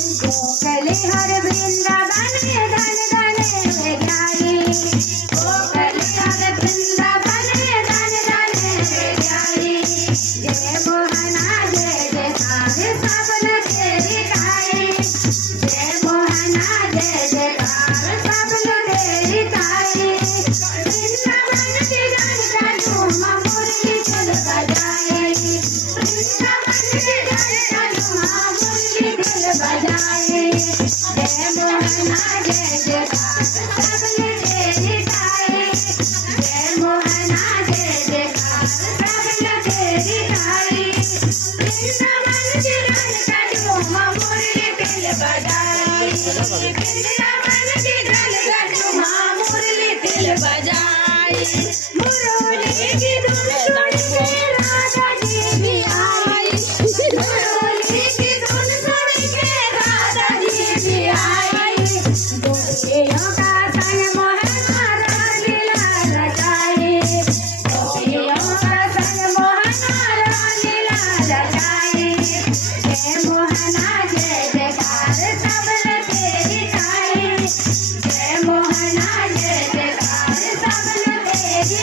हर वृंदावन धन धन ज्ञानी गोकल हर वृंदावन धन धन ज्ञानी जय मोहना जय जयकार सब तेरी ताई जय मोहना जय जयकार सब तेरी ताई वृंदावन की धन धनुमा मुरली चल बजाए वृंदावन की धन धनुमा मुरली चल बजाए जय मोहना जय जयकार सब तेरी ताई जय मोहना जय जयकार सब तेरी ताई वृंदावन की धन धनुमा मुरली चल बजाए वृंदावन की धन धनुमा मुरली चल बजाए मुरली की धुन सुन के राधा जी भी आई मुरली की धुन सुन के राधा जी भी आई गोपियों का संग मोहना रासलीला रचाए गोपियों का संग मोहना रासलीला रचाए जय मोहना जय जयकार सब तेरी ताई जय मोहना जय जयकार सब तेरी